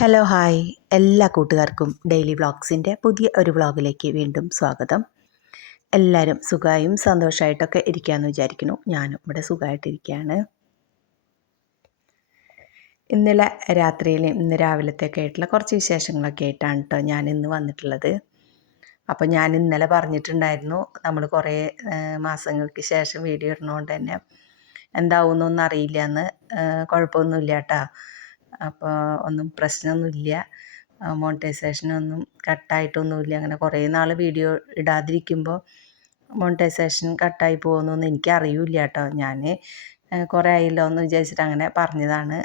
Hello hi എല്ലാ കൂട്ടുകാർക്കും daily വ്ളോഗ്സിൻ്റെ പുതിയ ഒരു വ്ളോഗിലേക്ക് വീണ്ടും സ്വാഗതം. എല്ലാവരും സുഖമായും സന്തോഷമായിട്ടൊക്കെ ഇരിക്കുകയെന്ന് വിചാരിക്കുന്നു. ഞാനും ഇവിടെ സുഖമായിട്ടിരിക്കുകയാണ്. ഇന്നലെ രാത്രിയിലും ഇന്ന് രാവിലത്തെയൊക്കെ ആയിട്ടുള്ള കുറച്ച് വിശേഷങ്ങളൊക്കെ ആയിട്ടാണ് കേട്ടോ ഞാൻ ഇന്ന് വന്നിട്ടുള്ളത്. അപ്പോൾ ഞാൻ ഇന്നലെ പറഞ്ഞിട്ടുണ്ടായിരുന്നു നമ്മൾ കുറേ മാസങ്ങൾക്ക് ശേഷം വീഡിയോ ഇടുന്നതുകൊണ്ട് തന്നെ എന്താവുമെന്നൊന്നും അറിയില്ല എന്ന്. കുഴപ്പമൊന്നുമില്ല കേട്ടോ. അപ്പോൾ ഒന്നും പ്രശ്നമൊന്നുമില്ല. മോണിറ്റൈസേഷനൊന്നും കട്ടായിട്ടൊന്നുമില്ല. അങ്ങനെ കുറേ നാൾ വീഡിയോ ഇടാതിരിക്കുമ്പോൾ മോണിറ്റൈസേഷൻ കട്ടായി പോകുന്നൊന്നും എനിക്കറിയില്ല കേട്ടോ. ഞാൻ കുറേ ആയല്ലോ എന്ന് വിചാരിച്ചിട്ട് അങ്ങനെ പറഞ്ഞതാണ്.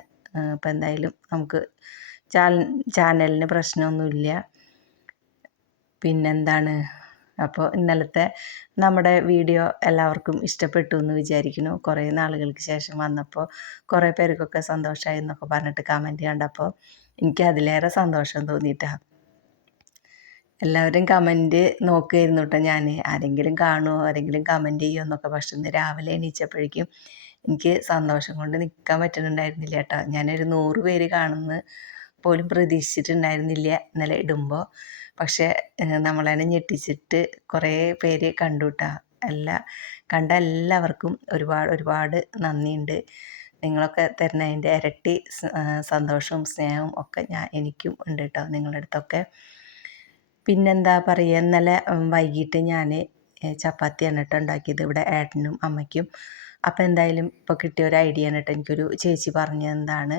അപ്പോൾ എന്തായാലും നമുക്ക് ചാനലിന് പ്രശ്നമൊന്നുമില്ല. പിന്നെന്താണ്, അപ്പോൾ ഇന്നലത്തെ നമ്മുടെ വീഡിയോ എല്ലാവർക്കും ഇഷ്ടപ്പെട്ടു എന്ന് വിചാരിക്കുന്നു. കുറേ നാളുകൾക്ക് ശേഷം വന്നപ്പോൾ കുറേ പേർക്കൊക്കെ സന്തോഷമായി എന്നൊക്കെ പറഞ്ഞിട്ട് കമൻറ്റ് കണ്ടപ്പോൾ എനിക്ക് അതിലേറെ സന്തോഷം തോന്നിയിട്ടാണ്. എല്ലാവരും കമൻറ്റ് നോക്കുമായിരുന്നു കേട്ടോ. ഞാൻ ആരെങ്കിലും കാണുമോ, ആരെങ്കിലും കമൻറ്റ് ചെയ്യുമോ എന്നൊക്കെ. പക്ഷെ ഇന്ന് രാവിലെ എണീച്ചപ്പോഴേക്കും എനിക്ക് സന്തോഷം കൊണ്ട് നിൽക്കാൻ പറ്റുന്നുണ്ടായിരുന്നില്ല കേട്ടോ. ഞാനൊരു 100 പേര് കാണുമെന്ന് പോലും പ്രതീക്ഷിച്ചിട്ടുണ്ടായിരുന്നില്ല ഇന്നലെ ഇടുമ്പോൾ. പക്ഷേ നമ്മളെ ഞെട്ടിച്ചിട്ട് കുറേ പേര് കണ്ടു കേട്ടോ. കണ്ട എല്ലാവർക്കും ഒരുപാട് നന്ദിയുണ്ട്. നിങ്ങളൊക്കെ തരുന്നതിൻ്റെ ഇരട്ടി സന്തോഷവും സ്നേഹവും ഒക്കെ എനിക്കും ഉണ്ട് കേട്ടോ നിങ്ങളുടെ അടുത്തൊക്കെ. പിന്നെന്താ പറയുക, ഇന്നലെ വൈകിട്ട് ഞാൻ ചപ്പാത്തിയാണ് കേട്ടോ ഉണ്ടാക്കിയത് ഇവിടെ ഏട്ടനും അമ്മയ്ക്കും. അപ്പോൾ എന്തായാലും ഇപ്പോൾ കിട്ടിയ ഒരു ഐഡിയ ആണ് കേട്ടോ. എനിക്കൊരു ചേച്ചി പറഞ്ഞതാണ്.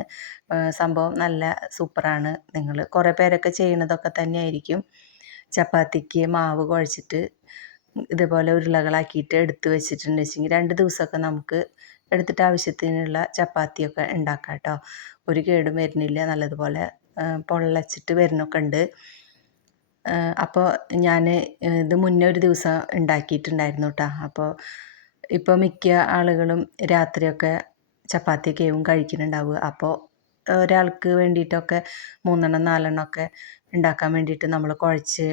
സംഭവം നല്ല സൂപ്പറാണ്. നിങ്ങൾ കുറേ പേരൊക്കെ ചെയ്യണതൊക്കെ തന്നെയായിരിക്കും. ചപ്പാത്തിക്ക് മാവ് കുഴച്ചിട്ട് ഇതുപോലെ ഉരുളകളാക്കിയിട്ട് എടുത്ത് വെച്ചിട്ടുണ്ട് വെച്ചെങ്കിൽ 2 ദിവസമൊക്കെ നമുക്ക് എടുത്തിട്ട് ആവശ്യത്തിനുള്ള ചപ്പാത്തിയൊക്കെ ഉണ്ടാക്കാം കേട്ടോ. ഒരു കേടും വരുന്നില്ല. നല്ലതുപോലെ പൊള്ളച്ചിട്ട് വരുന്നൊക്കെ ഉണ്ട്. അപ്പോൾ ഞാൻ ഇത് മുന്നേ ഒരു ദിവസം ഉണ്ടാക്കിയിട്ടുണ്ടായിരുന്നു കേട്ടോ. അപ്പോൾ ഇപ്പോൾ മിക്ക ആളുകളും രാത്രിയൊക്കെ ചപ്പാത്തിയൊക്കെയും കഴിക്കുന്നുണ്ടാവുക. അപ്പോൾ ഒരാൾക്ക് വേണ്ടിയിട്ടൊക്കെ 3 എണ്ണം 4 എണ്ണമൊക്കെ ഉണ്ടാക്കാൻ വേണ്ടിയിട്ട് നമ്മൾ കുഴച്ച്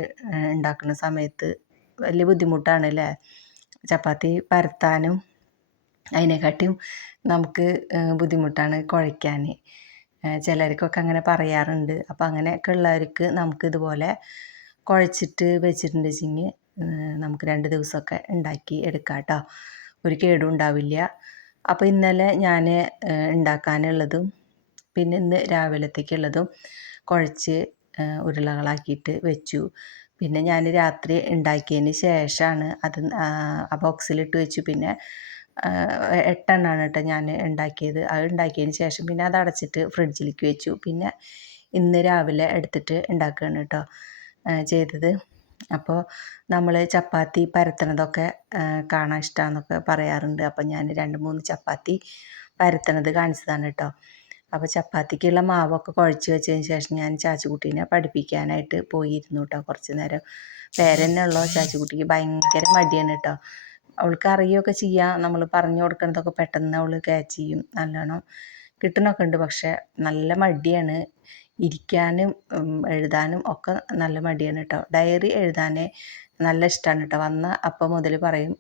ഉണ്ടാക്കുന്ന സമയത്ത് വലിയ ബുദ്ധിമുട്ടാണ് അല്ലേ. ചപ്പാത്തി പരത്താനും അതിനെക്കാട്ടിയും നമുക്ക് ബുദ്ധിമുട്ടാണ് കുഴയ്ക്കാൻ. ചിലർക്കൊക്കെ അങ്ങനെ പറയാറുണ്ട്. അപ്പോൾ അങ്ങനെയൊക്കെ ഉള്ളവർക്ക് നമുക്കിതുപോലെ കുഴച്ചിട്ട് വെച്ചിട്ടുണ്ട് വെച്ചെങ്കിൽ നമുക്ക് 2 ദിവസമൊക്കെ ഉണ്ടാക്കി എടുക്കാം കേട്ടോ. ഒരു കേടും ഉണ്ടാവില്ല. അപ്പോൾ ഇന്നലെ ഞാൻ ഉണ്ടാക്കാനുള്ളതും പിന്നെ ഇന്ന് രാവിലത്തേക്കുള്ളതും കുഴച്ച് ഉരുളകളാക്കിയിട്ട് വെച്ചു. പിന്നെ ഞാൻ രാത്രി ഉണ്ടാക്കിയതിന് ശേഷമാണ് അത് ആ ബോക്സിലിട്ട് വെച്ചു. പിന്നെ 8 എണ്ണമാണ് കേട്ടോ ഞാൻ ഉണ്ടാക്കിയത്. അത് ഉണ്ടാക്കിയതിന് ശേഷം പിന്നെ അത് അടച്ചിട്ട് ഫ്രിഡ്ജിലേക്ക് വെച്ചു. പിന്നെ ഇന്ന് രാവിലെ എടുത്തിട്ട് ഉണ്ടാക്കുകയാണ് കേട്ടോ ചെയ്തത്. അപ്പോൾ നമ്മൾ ചപ്പാത്തി പരത്തണതൊക്കെ കാണാൻ ഇഷ്ടമാണെന്നൊക്കെ പറയാറുണ്ട്. അപ്പോൾ ഞാൻ 2-3 ചപ്പാത്തി പരത്തണത് കാണിച്ചതാണ് കേട്ടോ. അപ്പോൾ ചപ്പാത്തിക്കുള്ള മാവൊക്കെ കുഴച്ച് വെച്ചതിന് ശേഷം ഞാൻ ചാച്ചുകുട്ടീനെ പഠിപ്പിക്കാനായിട്ട് പോയിരുന്നു കേട്ടോ. കുറച്ച് നേരം. പേരെന്നെ ഉള്ളോ, ചാച്ചുകുട്ടിക്ക് ഭയങ്കര മടിയാണ് കേട്ടോ. അവൾക്ക് അറിയുകയൊക്കെ ചെയ്യാം. നമ്മൾ പറഞ്ഞു കൊടുക്കണതൊക്കെ പെട്ടെന്ന് അവൾ ക്യാച്ച് ചെയ്യും. നല്ലോണം കിട്ടണമൊക്കെ ഉണ്ട്. പക്ഷേ നല്ല മടിയാണ്. ഇരിക്കാനും എഴുതാനും ഒക്കെ നല്ല മടിയാണ് കേട്ടോ. ഡയറി എഴുതാനേ നല്ല ഇഷ്ടമാണ് കേട്ടോ. വന്ന അപ്പം മുതൽ പറയും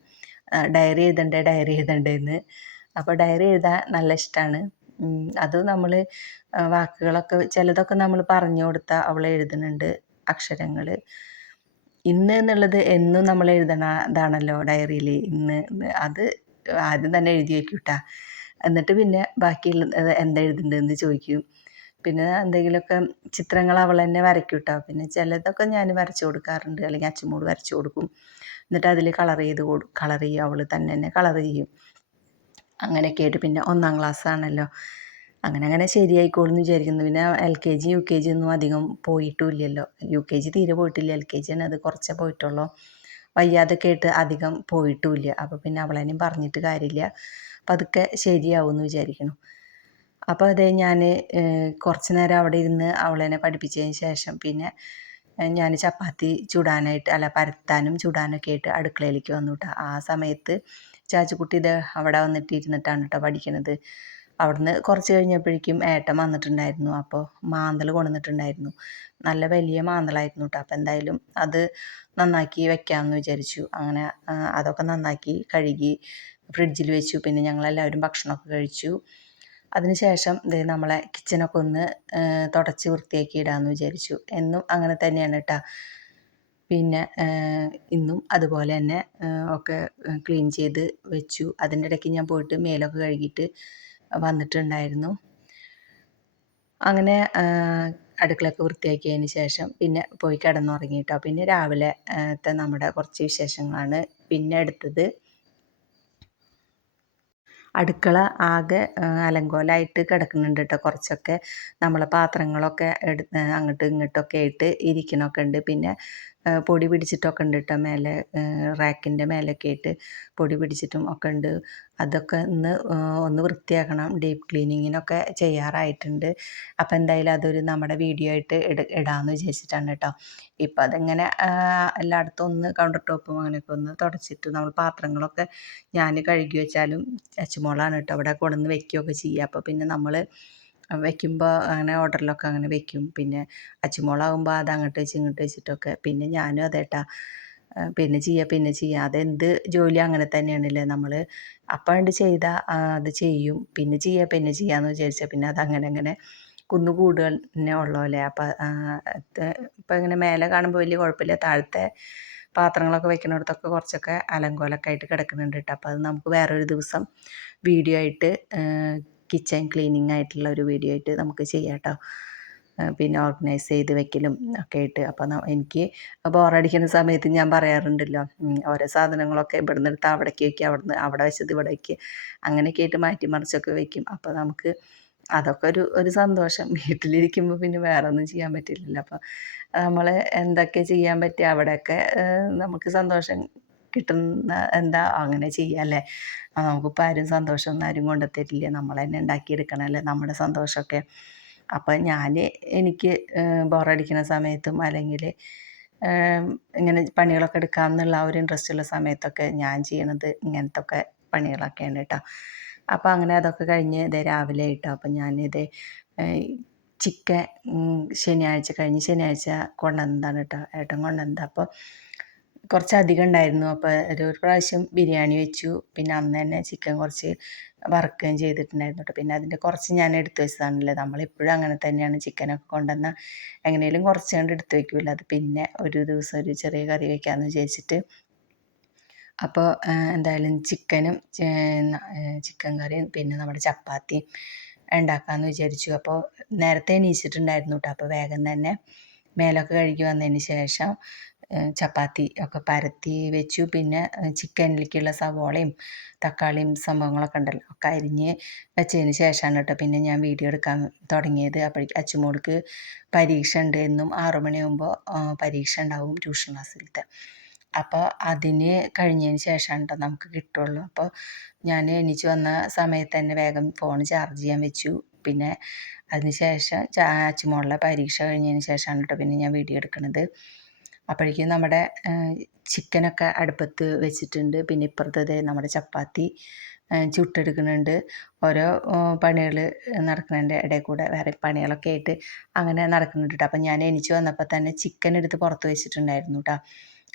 ഡയറി എഴുതണ്ടേ എന്ന്. അപ്പോൾ ഡയറി എഴുതാൻ നല്ല ഇഷ്ടമാണ്. അത് നമ്മൾ വാക്കുകളൊക്കെ ചിലതൊക്കെ നമ്മൾ പറഞ്ഞു കൊടുത്താൽ അവൾ എഴുതുന്നുണ്ട് അക്ഷരങ്ങൾ. ഇന്ന് എന്നുള്ളത് എന്നും നമ്മൾ എഴുതണതാണല്ലോ ഡയറിയിൽ. ഇന്ന് അത് ആദ്യം തന്നെ എഴുതി വയ്ക്കും കേട്ടോ. എന്നിട്ട് പിന്നെ ബാക്കിയുള്ള എന്താ എഴുതേണ്ടതെന്ന് ചോദിക്കും. പിന്നെ എന്തെങ്കിലുമൊക്കെ ചിത്രങ്ങൾ അവൾ തന്നെ വരയ്ക്കും കേട്ടോ. പിന്നെ ചിലതൊക്കെ ഞാൻ വരച്ചു കൊടുക്കാറുണ്ട്, അല്ലെങ്കിൽ അച്ഛമ്മോട് വരച്ചു കൊടുക്കും. എന്നിട്ട് അതിൽ കളർ ചെയ്യും. അവൾ തന്നെ കളർ ചെയ്യും. അങ്ങനെയൊക്കെ ആയിട്ട് പിന്നെ 1-ാം ക്ലാസ് ആണല്ലോ. അങ്ങനെ ശരിയായിക്കോളും എന്ന് വിചാരിക്കുന്നു. പിന്നെ LKG UKG ഒന്നും അധികം പോയിട്ടുമില്ലല്ലോ. UKG തീരെ പോയിട്ടില്ല. LKG ആണ് അത് കുറച്ചേ പോയിട്ടുള്ളൂ. വയ്യാതൊക്കെ ആയിട്ട് അധികം പോയിട്ടുമില്ല. അപ്പോൾ പിന്നെ അവളെയും പറഞ്ഞിട്ട് കാര്യമില്ല. അപ്പോൾ അതൊക്കെ ശരിയാവും എന്ന് വിചാരിക്കുന്നു. അപ്പോൾ അതേ ഞാൻ കുറച്ച് നേരം അവിടെ ഇരുന്ന് അവളെന്നെ പഠിപ്പിച്ചതിന് ശേഷം പിന്നെ ഞാൻ ചപ്പാത്തി പരത്താനും ചുടാനൊക്കെ ആയിട്ട് അടുക്കളയിലേക്ക് വന്നു കേട്ടോ. ആ സമയത്ത് ചാച്ചുക്കുട്ടി ഇത് അവിടെ വന്നിട്ട് ഇരുന്നിട്ടാണ് കേട്ടോ പഠിക്കണത്. അവിടുന്ന് കുറച്ച് കഴിഞ്ഞപ്പോഴേക്കും ഏട്ടൻ വന്നിട്ടുണ്ടായിരുന്നു. അപ്പോൾ മാന്തൽ കൊണ്ടുവന്നിട്ടുണ്ടായിരുന്നു. നല്ല വലിയ മാന്തലായിരുന്നു കേട്ടോ. അപ്പോൾ എന്തായാലും അത് നന്നാക്കി വെക്കാമെന്ന് വിചാരിച്ചു. അങ്ങനെ അതൊക്കെ നന്നാക്കി കഴുകി ഫ്രിഡ്ജിൽ വെച്ചു. പിന്നെ ഞങ്ങളെല്ലാവരും ഭക്ഷണമൊക്കെ കഴിച്ചു. അതിനുശേഷം ദേ നമ്മളെ കിച്ചണൊക്കെ ഒന്ന് തുടച്ച് വൃത്തിയാക്കി ഇടാമെന്ന് വിചാരിച്ചു. എന്നും അങ്ങനെ തന്നെയാണ് കേട്ടോ. പിന്നെ ഇന്നും അതുപോലെ തന്നെ ഒക്കെ ക്ലീൻ ചെയ്ത് വെച്ചു. അതിൻ്റെ ഇടയ്ക്ക് ഞാൻ പോയിട്ട് മേലൊക്കെ കഴുകിയിട്ട് വന്നിട്ടുണ്ടായിരുന്നു. അങ്ങനെ അടുക്കളയൊക്കെ വൃത്തിയാക്കിയതിന് ശേഷം പിന്നെ പോയി കിടന്നുറങ്ങി കേട്ടോ. പിന്നെ രാവിലത്തെ നമ്മുടെ കുറച്ച് വിശേഷങ്ങളാണ് പിന്നെ എടുത്തത്. അടുക്കള ആകെ അലങ്കോലമായിട്ട് കിടക്കുന്നുണ്ട് കേട്ടോ. കുറച്ചൊക്കെ നമ്മളെ പാത്രങ്ങളൊക്കെ അങ്ങോട്ടും ഇങ്ങോട്ടൊക്കെ ആയിട്ട് ഇരിക്കണമൊക്കെ ഉണ്ട്. പിന്നെ പൊടി പിടിച്ചിട്ടൊക്കെ ഉണ്ട് കേട്ടോ. മേലെ റാക്കിൻ്റെ മേലൊക്കെ ആയിട്ട് പൊടി പിടിച്ചിട്ടും ഒക്കെ ഉണ്ട്. അതൊക്കെ ഒന്ന് വൃത്തിയാക്കണം. ഡീപ്പ് ക്ലീനിങ്ങിനൊക്കെ ചെയ്യാറായിട്ടുണ്ട്. അപ്പോൾ എന്തായാലും അതൊരു നമ്മുടെ വീഡിയോ ആയിട്ട് ഇടാമെന്ന് വിചാരിച്ചിട്ടാണ് കേട്ടോ. ഇപ്പം അതിങ്ങനെ എല്ലായിടത്തും ഒന്ന് കൗണ്ടർ ടോപ്പും അങ്ങനെയൊക്കെ ഒന്ന് തുടച്ചിട്ട് നമ്മൾ പാത്രങ്ങളൊക്കെ ഞാൻ കഴുകി വെച്ചാലും അച്ചുമോളാണ് കേട്ടോ അവിടെ കൊണ്ടുവന്ന് വെക്കുകയൊക്കെ ചെയ്യുക. അപ്പോൾ പിന്നെ നമ്മൾ വെക്കുമ്പോൾ അങ്ങനെ ഓർഡറിലൊക്കെ അങ്ങനെ വെക്കും. പിന്നെ അച്ചുമോളാകുമ്പോൾ അത് അങ്ങോട്ട് വെച്ച് ഇങ്ങോട്ട് വെച്ചിട്ടൊക്കെ. പിന്നെ ഞാനും അതേട്ടാ പിന്നെ ചെയ്യുക അതെന്ത് ജോലി അങ്ങനെ തന്നെയാണല്ലേ. നമ്മൾ അപ്പം ഉണ്ട് ചെയ്താൽ അത് ചെയ്യും. പിന്നെ ചെയ്യാമെന്ന് വിചാരിച്ചാൽ പിന്നെ അതങ്ങനെ അങ്ങനെ കുന്നുകൂടുക തന്നെ ഉള്ളൂല്ലേ. അപ്പം ഇപ്പം ഇങ്ങനെ മേലെ കാണുമ്പോൾ വലിയ കുഴപ്പമില്ല. താഴത്തെ പാത്രങ്ങളൊക്കെ വെക്കുന്നിടത്തൊക്കെ കുറച്ചൊക്കെ അലങ്കോലമൊക്കെ ആയിട്ട് കിടക്കുന്നുണ്ട് കേട്ടോ. അപ്പോൾ അത് നമുക്ക് വേറൊരു ദിവസം വീഡിയോ ആയിട്ട് കിച്ചൺ ക്ലീനിങ് ആയിട്ടുള്ള ഒരു വീഡിയോ ആയിട്ട് നമുക്ക് ചെയ്യാം കേട്ടോ. പിന്നെ ഓർഗനൈസ് ചെയ്ത് വെക്കലും ഒക്കെ ആയിട്ട്. അപ്പോൾ എനിക്ക് ബോറടിക്കുന്ന സമയത്ത് ഞാൻ പറയാറുണ്ടല്ലോ, ഓരോ സാധനങ്ങളൊക്കെ ഇവിടുന്ന് എടുത്ത് അവിടേക്ക് വയ്ക്കുക, അവിടെ വെച്ചത് ഇവിടെ വയ്ക്കുക, അങ്ങനെയൊക്കെ ആയിട്ട് മാറ്റി മറിച്ചൊക്കെ വെക്കും. അപ്പോൾ നമുക്ക് അതൊക്കെ ഒരു സന്തോഷം. വീട്ടിലിരിക്കുമ്പോൾ പിന്നെ വേറെ ഒന്നും ചെയ്യാൻ പറ്റില്ലല്ലോ. അപ്പോൾ നമ്മൾ എന്തൊക്കെ ചെയ്യാൻ പറ്റുക അവിടെയൊക്കെ നമുക്ക് സന്തോഷം കിട്ടുന്ന എന്താ അങ്ങനെ ചെയ്യാമല്ലേ. നമുക്കിപ്പോൾ ആരും സന്തോഷമൊന്നും ആരും കൊണ്ടുത്തരില്ല. നമ്മൾ തന്നെ ഉണ്ടാക്കിയെടുക്കണമല്ലേ നമ്മുടെ സന്തോഷമൊക്കെ. അപ്പം എനിക്ക് ബോറടിക്കുന്ന സമയത്തും അല്ലെങ്കിൽ ഇങ്ങനെ പണികളൊക്കെ എടുക്കാമെന്നുള്ള ആ ഒരു ഇൻട്രസ്റ്റ് ഉള്ള സമയത്തൊക്കെ ഞാൻ ചെയ്യണത് ഇങ്ങനത്തെ ഒക്കെ പണികളൊക്കെയാണ് കേട്ടോ. അപ്പോൾ അങ്ങനെ അതൊക്കെ കഴിഞ്ഞ് ഇതേ രാവിലെ ആയിട്ടോ. അപ്പം ഞാനിത് ചിക്കൻ ശനിയാഴ്ച കൊണ്ടുവന്നതാണ് കേട്ടോ. ഏട്ടൻ കൊണ്ടുവന്നത്. അപ്പോൾ കുറച്ചധികം ഉണ്ടായിരുന്നു. അപ്പോൾ ഒരു പ്രാവശ്യം ബിരിയാണി വെച്ചു. പിന്നെ അന്ന് തന്നെ ചിക്കൻ കുറച്ച് വറുക്കുകയും ചെയ്തിട്ടുണ്ടായിരുന്നു കേട്ടോ. പിന്നെ അതിൻ്റെ കുറച്ച് ഞാൻ എടുത്തു വെച്ചതാണല്ലോ. നമ്മളെപ്പോഴും അങ്ങനെ തന്നെയാണ്. ചിക്കനൊക്കെ കൊണ്ടുവന്നാൽ എങ്ങനെയും കുറച്ച് കണ്ട് എടുത്ത് വയ്ക്കില്ല. അത് പിന്നെ ഒരു ദിവസം ഒരു ചെറിയ കറി വയ്ക്കാമെന്ന് വിചാരിച്ചിട്ട് അപ്പോൾ എന്തായാലും ചിക്കൻ കറിയും പിന്നെ നമ്മുടെ ചപ്പാത്തിയും ഉണ്ടാക്കാമെന്ന് വിചാരിച്ചു. അപ്പോൾ നേരത്തെ എണീച്ചിട്ടുണ്ടായിരുന്നു കേട്ടോ. അപ്പോൾ വേഗം തന്നെ മേലൊക്കെ കഴുകി വന്നതിന് ശേഷം ചപ്പാത്തി ഒക്കെ പരത്തി വെച്ചു. പിന്നെ ചിക്കനിലേക്കുള്ള സവോളയും തക്കാളിയും സംഭവങ്ങളൊക്കെ ഉണ്ടല്ലോ ഒക്കെ അരിഞ്ഞ് വെച്ചതിന് ശേഷമാണ് കേട്ടോ പിന്നെ ഞാൻ വീഡിയോ എടുക്കാൻ തുടങ്ങിയത്. അപ്പോഴേക്കും അച്ചുമോൾക്ക് പരീക്ഷ ഉണ്ട്. എന്നും 6 മണിയാകുമ്പോൾ പരീക്ഷ ഉണ്ടാവും ട്യൂഷൻ ക്ലാസ്സിലത്തെ. അപ്പോൾ അതിന് കഴിഞ്ഞതിന് ശേഷമാണ് കേട്ടോ നമുക്ക് കിട്ടുള്ളൂ. അപ്പോൾ ഞാൻ എണീച്ച് വന്ന സമയത്ത് തന്നെ വേഗം ഫോൺ ചാർജ് ചെയ്യാൻ വെച്ചു. പിന്നെ അതിന് ശേഷം അച്ചുമോളുടെ പരീക്ഷ കഴിഞ്ഞതിന് ശേഷമാണ് കേട്ടോ പിന്നെ ഞാൻ വീഡിയോ എടുക്കുന്നത്. അപ്പോഴേക്കും നമ്മുടെ ചിക്കനൊക്കെ അടുപ്പത്ത് വെച്ചിട്ടുണ്ട്. പിന്നെ ഇപ്പുറത്തത് നമ്മുടെ ചപ്പാത്തി ചുട്ടെടുക്കുന്നുണ്ട്. ഓരോ പണികൾ നടക്കുന്നതിൻ്റെ ഇടയിൽ കൂടെ വേറെ പണികളൊക്കെ ആയിട്ട് അങ്ങനെ നടക്കുന്നുണ്ട് കേട്ടോ. അപ്പം ഞാൻ എണീച്ച് വന്നപ്പോൾ തന്നെ ചിക്കൻ എടുത്ത് പുറത്ത് വെച്ചിട്ടുണ്ടായിരുന്നു കേട്ടോ.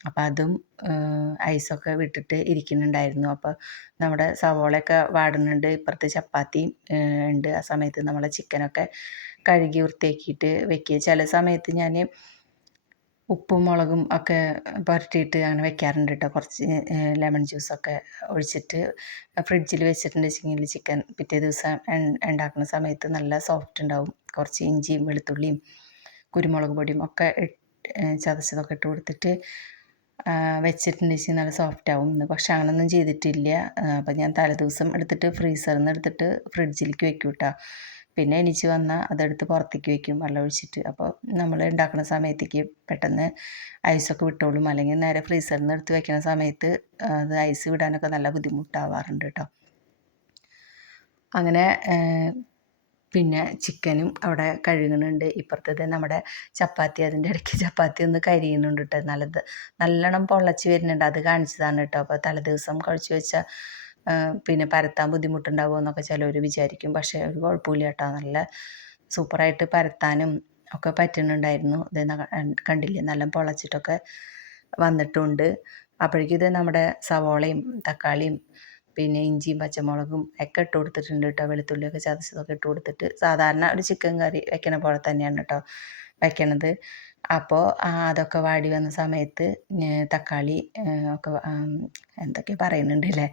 അപ്പം അതും ഐസൊക്കെ വിട്ടിട്ട് ഇരിക്കുന്നുണ്ടായിരുന്നു. അപ്പോൾ നമ്മുടെ സവോളയൊക്കെ വാടുന്നുണ്ട്. ഇപ്പുറത്ത് ചപ്പാത്തിയും ഉണ്ട്. ആ സമയത്ത് നമ്മളെ ചിക്കനൊക്കെ കഴുകി വൃത്തിയാക്കിയിട്ട് വെക്കുക. ചില സമയത്ത് ഞാൻ ഉപ്പും മുളകും ഒക്കെ പുരട്ടിയിട്ട് അങ്ങനെ വെക്കാറുണ്ട് കേട്ടോ. കുറച്ച് ലെമൺ ജ്യൂസൊക്കെ ഒഴിച്ചിട്ട് ഫ്രിഡ്ജിൽ വെച്ചിട്ടുണ്ടെങ്കിൽ ചിക്കൻ പിറ്റേ ദിവസം ഉണ്ടാക്കുന്ന സമയത്ത് നല്ല സോഫ്റ്റ് ഉണ്ടാവും. കുറച്ച് ഇഞ്ചിയും വെളുത്തുള്ളിയും കുരുമുളക് പൊടിയും ഒക്കെ ചതച്ചതൊക്കെ ഇട്ട് കൊടുത്തിട്ട് വെച്ചിട്ടുണ്ടെങ്കിൽ നല്ല സോഫ്റ്റ് ആവും. പക്ഷെ അങ്ങനൊന്നും ചെയ്തിട്ടില്ല. അപ്പം ഞാൻ തലേദിവസം എടുത്തിട്ട് ഫ്രീസറിൽ നിന്ന് എടുത്തിട്ട് ഫ്രിഡ്ജിലേക്ക് വെക്കും കേട്ടോ. പിന്നെ എണീച്ച് വന്നാൽ അതെടുത്ത് പുറത്തേക്ക് വെക്കും വെള്ളം ഒഴിച്ചിട്ട്. അപ്പോൾ നമ്മൾ ഉണ്ടാക്കുന്ന സമയത്തേക്ക് പെട്ടെന്ന് ഐസൊക്കെ വിട്ടോളും. അല്ലെങ്കിൽ നേരെ ഫ്രീസറിൽ നിന്ന് എടുത്ത് വെക്കുന്ന സമയത്ത് അത് ഐസ് വിടാനൊക്കെ നല്ല ബുദ്ധിമുട്ടാവാറുണ്ട് കേട്ടോ. അങ്ങനെ പിന്നെ ചിക്കനും അവിടെ കഴുകുന്നുണ്ട്. ഇപ്പുറത്തത് നമ്മുടെ ചപ്പാത്തി, അതിൻ്റെ ഇടയ്ക്ക് ചപ്പാത്തി ഒന്ന് കരിയുന്നുണ്ട് കേട്ടോ. നല്ലോണം പൊള്ളച്ച് വരുന്നുണ്ട്. അത് കാണിച്ചതാണ് കേട്ടോ. അപ്പോൾ തലേദിവസം കഴിച്ച് വെച്ച പിന്നെ പരത്താൻ ബുദ്ധിമുട്ടുണ്ടാവുമോ എന്നൊക്കെ ചിലർ വിചാരിക്കും. പക്ഷേ ഒരു കുഴപ്പമില്ല കേട്ടോ. നല്ല സൂപ്പറായിട്ട് പരത്താനും ഒക്കെ പറ്റുന്നുണ്ടായിരുന്നു. ഇത് കണ്ടില്ലേ നല്ല പൊള്ളച്ചിട്ടൊക്കെ വന്നിട്ടുണ്ട്. അപ്പോഴേക്കും ഇത് നമ്മുടെ സവോളയും തക്കാളിയും പിന്നെ ഇഞ്ചിയും പച്ചമുളകും ഒക്കെ ഇട്ട് കൊടുത്തിട്ടുണ്ട് കേട്ടോ. വെളുത്തുള്ളിയൊക്കെ ചതച്ചതൊക്കെ ഇട്ട് കൊടുത്തിട്ട് സാധാരണ ഒരു ചിക്കൻ കറി വെക്കണ പോലെ തന്നെയാണ് കേട്ടോ വയ്ക്കണത്. അപ്പോൾ അതൊക്കെ വാടി വന്ന സമയത്ത് തക്കാളി ഒക്കെ എന്തൊക്കെ പറയുന്നുണ്ട് അല്ലേ,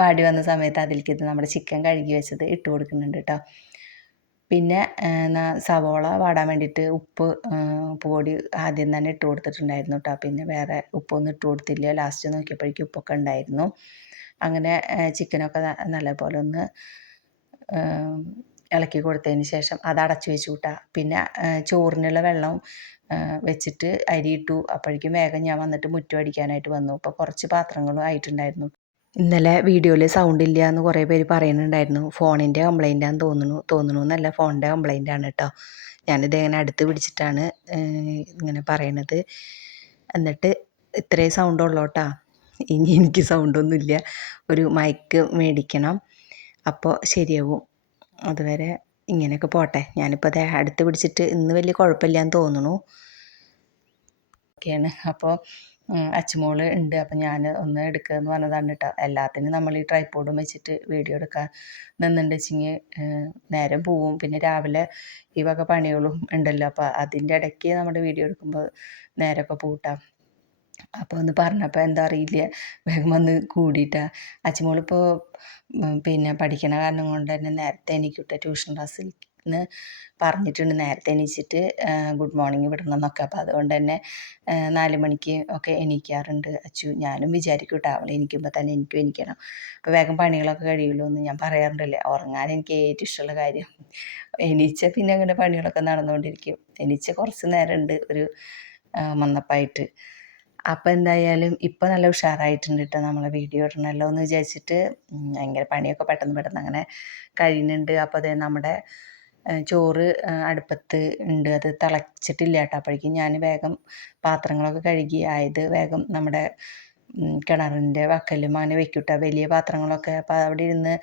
വാടി വന്ന സമയത്ത് അതിലേക്ക് നമ്മുടെ ചിക്കൻ കഴുകി വെച്ചത് ഇട്ട് കൊടുക്കുന്നുണ്ട് കേട്ടോ. പിന്നെ സവോള വാടാൻ വേണ്ടിയിട്ട് ഉപ്പ് പൊടി ആദ്യം തന്നെ ഇട്ട് കൊടുത്തിട്ടുണ്ടായിരുന്നു കേട്ടോ. പിന്നെ വേറെ ഉപ്പൊന്നും ഇട്ട് കൊടുത്തില്ല. ലാസ്റ്റ് നോക്കിയപ്പോഴേക്കും ഉപ്പൊക്കെ ഉണ്ടായിരുന്നു. അങ്ങനെ ചിക്കനൊക്കെ നല്ലപോലെ ഒന്ന് ഇളക്കി കൊടുത്തതിന് ശേഷം അത് അടച്ചു വെച്ചു കൂട്ടാ. പിന്നെ ചോറിനുള്ള വെള്ളം വെച്ചിട്ട് അരി ഇട്ടു. അപ്പോഴേക്കും വേഗം ഞാൻ വന്നിട്ട് മുറ്റം അടിക്കാനായിട്ട് വന്നു. അപ്പോൾ കുറച്ച് പാത്രങ്ങളും ആയിട്ടുണ്ടായിരുന്നു. ഇന്നലെ വീഡിയോയിൽ സൗണ്ട് ഇല്ല എന്ന് കുറേ പേര് പറയുന്നുണ്ടായിരുന്നു. ഫോണിൻ്റെ കംപ്ലൈൻറ്റാന്ന് തോന്നുന്നു എന്നല്ല, ഫോണിൻ്റെ കംപ്ലൈൻറ്റാണ് കേട്ടോ. ഞാനിത് ഇങ്ങനെ അടുത്ത് പിടിച്ചിട്ടാണ് ഇങ്ങനെ പറയണത്. എന്നിട്ട് ഇത്രയും സൗണ്ട് ഉള്ളൂ കേട്ടോ. ഇനി എനിക്ക് സൗണ്ടൊന്നുമില്ല. ഒരു മൈക്ക് മേടിക്കണം, അപ്പോൾ ശരിയാവും. അതുവരെ ഇങ്ങനെയൊക്കെ പോട്ടെ. ഞാനിപ്പോൾ അത് അടുത്ത് പിടിച്ചിട്ട് ഇന്ന് വലിയ കുഴപ്പമില്ലാന്ന് തോന്നുന്നു. ഒക്കെയാണ്. അപ്പോൾ അച്ചുമോള് ഉണ്ട്. അപ്പം ഞാൻ ഒന്ന് എടുക്കുക എന്ന് പറഞ്ഞതാണ് കേട്ടോ. എല്ലാത്തിനും നമ്മൾ ഈ ട്രൈപോഡും വെച്ചിട്ട് വീഡിയോ എടുക്കാൻ നിന്നുണ്ട് വെച്ചെങ്കിൽ നേരം പോവും. പിന്നെ രാവിലെ ഈ വക പണികളും ഉണ്ടല്ലോ, അപ്പോൾ അതിൻ്റെ ഇടയ്ക്ക് നമ്മുടെ വീഡിയോ എടുക്കുമ്പോൾ നേരമൊക്കെ പൂട്ടാം. അപ്പോൾ ഒന്ന് പറഞ്ഞപ്പോൾ എന്താ അറിയില്ല, വേഗം വന്ന് കൂടിയിട്ടാ. അച്ചുമോളിപ്പോൾ പിന്നെ പഠിക്കണ കാരണം കൊണ്ട് തന്നെ നേരത്തെ എണീക്കട്ടെ, ട്യൂഷൻ ക്ലാസ്സിൽ നിന്ന് പറഞ്ഞിട്ടുണ്ട് നേരത്തെ എണീച്ചിട്ട് ഗുഡ് മോർണിംഗ് വിടണം എന്നൊക്കെ. അപ്പോൾ അതുകൊണ്ട് തന്നെ 4 മണിക്ക് ഒക്കെ എണീക്കാറുണ്ട് അച്ചു. ഞാനും വിചാരിക്കും കേട്ടോ, അവൾ എണീക്കുമ്പോൾ തന്നെ എനിക്കും എണീക്കണം, അപ്പോൾ വേഗം പണികളൊക്കെ കഴിയുള്ളൂ എന്ന് ഞാൻ പറയാറുണ്ടല്ലേ. ഉറങ്ങാൻ എനിക്ക് ഏറ്റവും ഇഷ്ടമുള്ള കാര്യം. എണീച്ച പിന്നെ അങ്ങനെ പണികളൊക്കെ നടന്നുകൊണ്ടിരിക്കും. എണീച്ച കുറച്ച് നേരമുണ്ട് ഒരു മന്ദപ്പായിട്ട്. അപ്പോൾ എന്തായാലും ഇപ്പോൾ നല്ല ഉഷാറായിട്ടുണ്ട് കേട്ടോ. നമ്മളെ വീഡിയോ ഇടണമല്ലോ എന്ന് വിചാരിച്ചിട്ട് ഭയങ്കര പണിയൊക്കെ പെട്ടെന്ന് അങ്ങനെ കഴിയുന്നുണ്ട്. അപ്പോൾ അതേ നമ്മുടെ ചോറ് അടുപ്പത്ത് ഉണ്ട്, അത് തിളച്ചിട്ടില്ല കേട്ടോ. അപ്പോഴേക്കും ഞാൻ വേഗം പാത്രങ്ങളൊക്കെ കഴുകി ആയത് വേഗം നമ്മുടെ കിണറിൻ്റെ വക്കലും അങ്ങനെ വെക്കും കേട്ടോ, വലിയ പാത്രങ്ങളൊക്കെ. അപ്പോൾ അവിടെ ഇരുന്ന്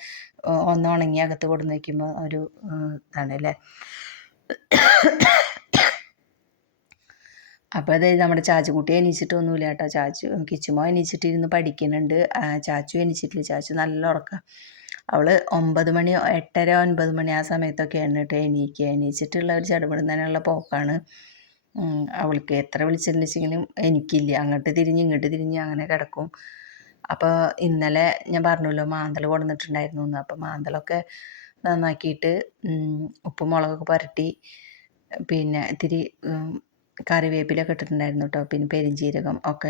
ഒന്ന് ഉണങ്ങി അകത്ത് കൊടുന്ന് വയ്ക്കുമ്പോൾ ഒരു ഇതാണല്ലേ. അപ്പോൾ അതായത് നമ്മുടെ ചാച്ചുകുട്ടി എണീച്ചിട്ടൊന്നുമില്ല കേട്ടോ. കിച്ചുമോ എണീച്ചിട്ടിരുന്ന് പഠിക്കുന്നുണ്ട്. ചാച്ചു എണീച്ചിട്ടില്ല. ചാച്ചു നല്ല ഉറക്കം. അവൾ 9 മണി 8:30 9 മണി ആ സമയത്തൊക്കെയാണ് കേട്ടോ എണീക്കുക. എണീച്ചിട്ടുള്ള ഒരു ചടപടുന്നതിനുള്ള പോക്കാണ് അവൾക്ക്. എത്ര വിളിച്ചിട്ടുണ്ടെങ്കിലും എനിക്കില്ല. അങ്ങോട്ട് തിരിഞ്ഞ് ഇങ്ങോട്ട് തിരിഞ്ഞ് അങ്ങനെ കിടക്കും. അപ്പോൾ ഇന്നലെ ഞാൻ പറഞ്ഞല്ലോ മാന്തൽ കൊണ്ടുവന്നിട്ടുണ്ടായിരുന്നു എന്ന്. അപ്പോൾ മാന്തലൊക്കെ നന്നാക്കിയിട്ട് ഉപ്പും മുളകൊക്കെ പുരട്ടി പിന്നെ ഇത്തിരി കറിവേപ്പിലൊക്കെ ഇട്ടിട്ടുണ്ടായിരുന്നു കേട്ടോ. പിന്നെ പെരുംജീരകം ഒക്കെ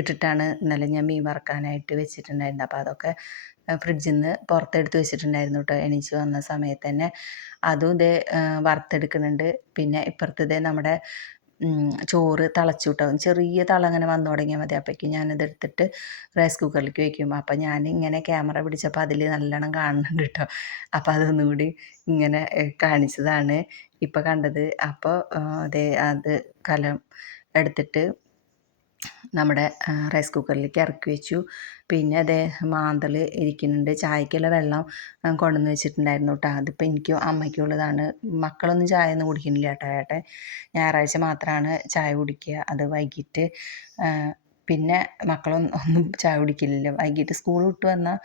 ഇട്ടിട്ടാണ് ഇന്നലെ ഞാൻ മീൻ വറുക്കാനായിട്ട് വെച്ചിട്ടുണ്ടായിരുന്നത്. അപ്പോൾ അതൊക്കെ ഫ്രിഡ്ജിൽ നിന്ന് പുറത്തെടുത്ത് വെച്ചിട്ടുണ്ടായിരുന്നു കേട്ടോ. എണീച്ച് വന്ന സമയത്ത് തന്നെ അതും ഇതേ വറുത്തെടുക്കുന്നുണ്ട്. പിന്നെ ഇപ്പുറത്തതേ നമ്മുടെ ചോറ് തിളച്ചു കേട്ടോ. ചെറിയ തള അങ്ങനെ വന്നു തുടങ്ങിയാൽ മതി. അപ്പോഴേക്കും ഞാനിതെടുത്തിട്ട് റൈസ് കുക്കറിലേക്ക് വയ്ക്കും. അപ്പം ഞാനിങ്ങനെ ക്യാമറ പിടിച്ചപ്പോൾ അതിൽ നല്ലോണം കാണുന്നുണ്ട് കേട്ടോ. അപ്പോൾ അതൊന്നും കൂടി ഇങ്ങനെ കാണിച്ചതാണ് ഇപ്പം കണ്ടത്. അപ്പോൾ അത് കലം എടുത്തിട്ട് നമ്മുടെ റൈസ് കുക്കറിലേക്ക് ഇറക്കി വെച്ചു. പിന്നെ അതേ മാന്തൽ ഇരിക്കുന്നുണ്ട്. ചായക്കുള്ള വെള്ളം കൊണ്ടുവന്ന് വെച്ചിട്ടുണ്ടായിരുന്നു കേട്ടോ. അതിപ്പോൾ എനിക്കും അമ്മയ്ക്കും ഉള്ളതാണ്. മക്കളൊന്നും ചായ ഒന്നും കുടിക്കുന്നില്ല കേട്ടോ. ഏട്ടൻ ഞായറാഴ്ച മാത്രമാണ് ചായ കുടിക്കുക, അത് വൈകിട്ട്. പിന്നെ ഒന്നും ചായ കുടിക്കില്ലല്ലോ. വൈകിട്ട് സ്കൂൾ വിട്ട് വന്നാൽ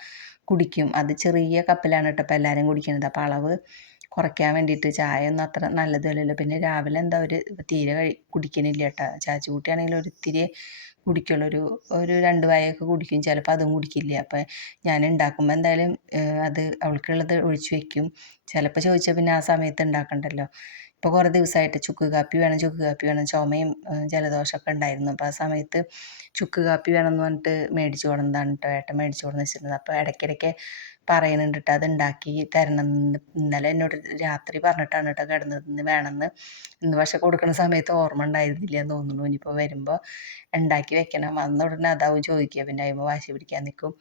കുടിക്കും. അത് ചെറിയ കപ്പിലാണ് കേട്ടോ ഇപ്പോൾ എല്ലാവരും കുടിക്കുന്നത്. അപ്പോൾ അളവ് കുറയ്ക്കാൻ വേണ്ടിയിട്ട്. ചായ ഒന്നും അത്ര നല്ലതല്ലല്ലോ. പിന്നെ രാവിലെ എന്താ തീരെ കുടിക്കണില്ല കേട്ടോ. ചാച്ചുകുട്ടിയാണെങ്കിൽ ഒരിത്തിരി കുടിക്കുള്ളൂ. ഒരു 2 വായൊക്കെ കുടിക്കും. ചിലപ്പോൾ അതും കുടിക്കില്ല. അപ്പോൾ ഞാൻ ഉണ്ടാക്കുമ്പോൾ എന്തായാലും അത് അവൾക്കുള്ളത് ഒഴിച്ച് വയ്ക്കും. ചിലപ്പോൾ ചോദിച്ചാൽ പിന്നെ ആ സമയത്ത് ഉണ്ടാക്കണ്ടല്ലോ. ഇപ്പോൾ കുറേ ദിവസമായിട്ട് ചുക്ക് കാപ്പി വേണം ചുമയും ജലദോഷമൊക്കെ ഉണ്ടായിരുന്നു. അപ്പോൾ ആ സമയത്ത് ചുക്ക് കാപ്പി വേണമെന്ന് പറഞ്ഞിട്ട് മേടിച്ച് കൊണ്ടുവന്നതാണ് കേട്ടോ. ഏട്ടൻ മേടിച്ച് കൊണ്ടുവന്ന് വെച്ചിരുന്നത്. അപ്പോൾ ഇടയ്ക്കിടയ്ക്ക് പറയുന്നുണ്ട് കേട്ടോ അത് ഉണ്ടാക്കി തരണം എന്ന്. ഇന്നലെ എന്നോട് രാത്രി പറഞ്ഞിട്ടാണ് കേട്ടോ കിടന്നത് ഇന്ന് വേണമെന്ന്. ഇന്ന് പക്ഷെ കൊടുക്കുന്ന സമയത്ത് ഓർമ്മ ഉണ്ടായിരുന്നില്ല എന്ന് തോന്നുന്നു. ഇനിയിപ്പോൾ വരുമ്പോൾ ഉണ്ടാക്കി വെക്കണം. വന്ന ഉടനെ അതാവും ചോദിക്കുക. പിന്നെ അതിമ്പോൾ വാശി പിടിക്കാൻ നിൽക്കും.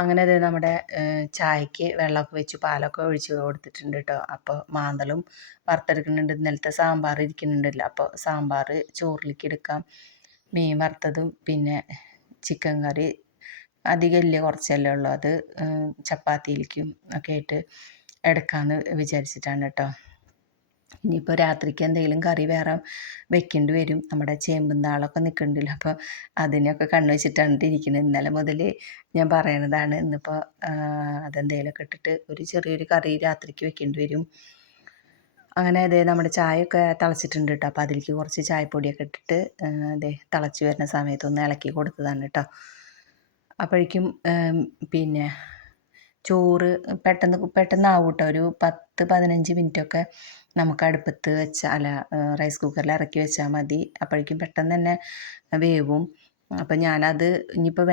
അങ്ങനെ അത് നമ്മുടെ ചായക്ക് വെള്ളമൊക്കെ വെച്ച് പാലൊക്കെ ഒഴിച്ച് കൊടുത്തിട്ടുണ്ട് കേട്ടോ. അപ്പോൾ മാന്തളും വറുത്തെടുക്കുന്നുണ്ട്. ഇന്നലത്തെ സാമ്പാർ ഇരിക്കുന്നുണ്ടല്ലോ, അപ്പോൾ സാമ്പാർ ചോറിലേക്ക് എടുക്കാം. മീൻ വറുത്തതും പിന്നെ ചിക്കൻ കറി അധികമില്ല, കുറച്ചല്ലേ ഉള്ളൂ. അത് ചപ്പാത്തിയിലേക്കും ഒക്കെ ആയിട്ട് എടുക്കാമെന്ന് വിചാരിച്ചിട്ടാണ് കേട്ടോ. ഇനിയിപ്പോൾ രാത്രിക്ക് എന്തെങ്കിലും കറി വേറെ വെക്കേണ്ടി വരും. നമ്മുടെ ചേമ്പും താളൊക്കെ നിൽക്കുന്നുണ്ടല്ലോ, അപ്പോൾ അതിനൊക്കെ കണ്ണ് വെച്ചിട്ടാണ് ഇരിക്കുന്നത്. ഇന്നലെ മുതൽ ഞാൻ പറയണതാണ്. ഇന്നിപ്പോൾ അതെന്തെങ്കിലുമൊക്കെ ഇട്ടിട്ട് ഒരു ചെറിയൊരു കറി രാത്രിക്ക് വെക്കേണ്ടി വരും. അങ്ങനെ അതെ നമ്മുടെ ചായയൊക്കെ തിളച്ചിട്ടുണ്ട് കേട്ടോ. അപ്പോൾ അതിലേക്ക് കുറച്ച് ചായപ്പൊടിയൊക്കെ ഇട്ടിട്ട് അതെ തിളച്ച് വരുന്ന സമയത്ത് ഒന്ന് ഇളക്കി കൊടുത്തതാണ് കേട്ടോ. അപ്പോഴേക്കും പിന്നെ ചോറ് പെട്ടെന്നാവും കേട്ടോ. ഒരു 10-15 മിനിറ്റൊക്കെ നമുക്ക് അടുപ്പത്ത് വെച്ചാൽ അല്ല റൈസ് കുക്കറിൽ ഇറക്കി വെച്ചാൽ മതി. അപ്പോഴേക്കും പെട്ടെന്ന് തന്നെ വേവും. അപ്പം ഞാനത് ഇനിയിപ്പോൾ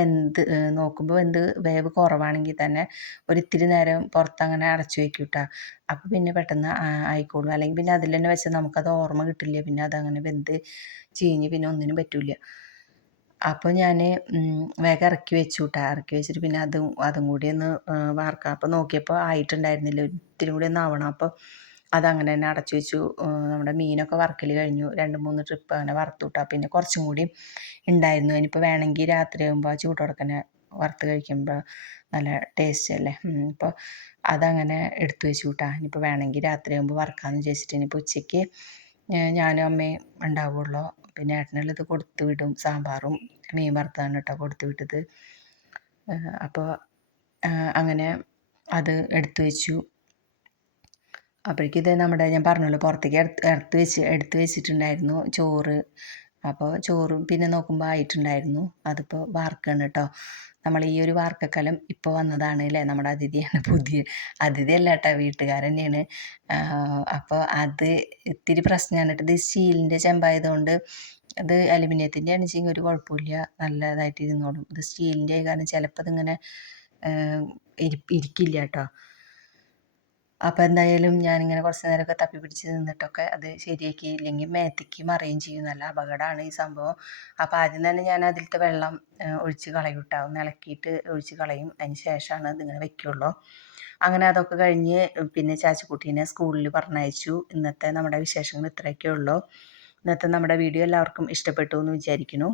നോക്കുമ്പോൾ വേവ് കുറവാണെങ്കിൽ തന്നെ ഒരിത്തിരി നേരം പുറത്തങ്ങനെ അടച്ചു വെക്കും കേട്ടോ. അപ്പോൾ പിന്നെ പെട്ടെന്ന് ആയിക്കോളും. അല്ലെങ്കിൽ പിന്നെ അതിൽ തന്നെ വെച്ചാൽ നമുക്കത് ഓർമ്മ കിട്ടില്ല. പിന്നെ അതങ്ങനെ ചീഞ്ഞ് പിന്നെ ഒന്നിനും പറ്റില്ല. അപ്പോൾ ഞാൻ വേഗം ഇറക്കി വെച്ചു കേട്ടോ. ഇറക്കി വെച്ചിട്ട് പിന്നെ അതും കൂടി ഒന്ന് വാർക്കാം. അപ്പോൾ നോക്കിയപ്പോൾ ആയിട്ടുണ്ടായിരുന്നില്ല. ഒത്തിരി കൂടി ഒന്ന് ആവണം. അപ്പോൾ അതങ്ങനെ തന്നെ അടച്ചു വെച്ചു. നമ്മുടെ മീനൊക്കെ വറുക്കൽ കഴിഞ്ഞു. 2-3 ട്രിപ്പ് അങ്ങനെ വറുത്തു കേട്ടോ. പിന്നെ കുറച്ചും കൂടി ഉണ്ടായിരുന്നു. ഇനിയിപ്പോൾ വേണമെങ്കിൽ രാത്രിയാകുമ്പോൾ ചൂടോടെ തന്നെ വറുത്ത് കഴിക്കുമ്പോൾ നല്ല ടേസ്റ്റ് അല്ലേ. അപ്പോൾ അതങ്ങനെ എടുത്തു വെച്ചു കേട്ടോ. ഇനിയിപ്പോൾ വേണമെങ്കിൽ രാത്രിയാകുമ്പോൾ വറുക്കാമെന്ന് വിചാരിച്ചിട്ട് ഇനിയിപ്പോൾ ഉച്ചയ്ക്ക് ഞാനും അമ്മയും ഉണ്ടാവുള്ളൂ. പിന്നെ ഏട്ടനുള്ളത് കൊടുത്തു വിടും. സാമ്പാറും മീൻ വറുത്താണ് കേട്ടോ കൊടുത്തു വിട്ടത്. അപ്പോൾ അങ്ങനെ അത് എടുത്തു വെച്ചു. അപ്പോഴേക്കും ഇത് ഞാൻ പറഞ്ഞല്ലോ പുറത്തേക്ക് എടുത്ത് വെച്ചിട്ടുണ്ടായിരുന്നു ചോറ്. അപ്പോൾ ചോറും പിന്നെ നോക്കുമ്പോൾ ആയിട്ടുണ്ടായിരുന്നു. അതിപ്പോൾ വാർക്കുകയാണ് കേട്ടോ. നമ്മൾ ഈ ഒരു വാർക്കക്കലം ഇപ്പോൾ വന്നതാണ് അല്ലേ. നമ്മുടെ അതിഥിയാണ്, പുതിയ അതിഥിയല്ല കേട്ടോ, വീട്ടുകാർ തന്നെയാണ്. അപ്പോൾ അത് ഇത്തിരി പ്രശ്നമാണ് കേട്ടോ. ഇത് സ്റ്റീലിൻ്റെ ചെമ്പായതുകൊണ്ട് അത് അലുമിനിയത്തിൻ്റെ ആണെച്ചെങ്കിൽ ഒരു കുഴപ്പമില്ല, നല്ലതായിട്ട് ഇരുന്നോളും. ഇത് സ്റ്റീലിൻ്റെ കാരണം ചിലപ്പോൾ ഇതിങ്ങനെ ഇരിക്കില്ല കേട്ടോ. അപ്പോൾ എന്തായാലും ഞാനിങ്ങനെ കുറച്ച് നേരമൊക്കെ തപ്പി പിടിച്ച് നിന്നിട്ടൊക്കെ അത് ശരിയാക്കി. ഇല്ലെങ്കിൽ മേത്തേക്ക് മറിയുകയും ചെയ്യും. നല്ല അപകടമാണ് ഈ സംഭവം. അപ്പോൾ ആദ്യം തന്നെ ഞാൻ അതിലത്തെ വെള്ളം ഒഴിച്ച് കളയും കേട്ടോ. ഒന്ന് ഇളക്കിയിട്ട് ഒഴിച്ച് കളയും. അതിന് ശേഷമാണ് ഇതിങ്ങനെ വെക്കുകയുള്ളൂ. അങ്ങനെ അതൊക്കെ കഴിഞ്ഞ് പിന്നെ ചാച്ചിക്കുട്ടീനെ സ്കൂളിൽ പറഞ്ഞയച്ചു. ഇന്നത്തെ നമ്മുടെ വിശേഷങ്ങൾ ഇത്രയൊക്കെ ഉള്ളൂ. ഇന്നത്തെ നമ്മുടെ വീഡിയോ എല്ലാവർക്കും ഇഷ്ടപ്പെട്ടു എന്ന് വിചാരിക്കുന്നു.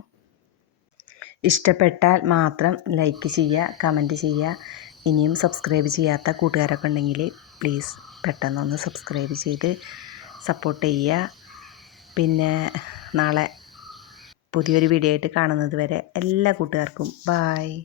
ഇഷ്ടപ്പെട്ടാൽ മാത്രം ലൈക്ക് ചെയ്യുക, കമൻറ്റ് ചെയ്യുക. ഇനിയും സബ്സ്ക്രൈബ് ചെയ്യാത്ത കൂട്ടുകാരൊക്കെ ഉണ്ടെങ്കിൽ പ്ലീസ് പെട്ടെന്നൊന്ന് സബ്സ്ക്രൈബ് ചെയ്ത് സപ്പോർട്ട് ചെയ്യുക. പിന്നെ നാളെ പുതിയൊരു വീഡിയോ ആയിട്ട് കാണുന്നത് വരെ എല്ലാ കൂട്ടുകാർക്കും ബായ്.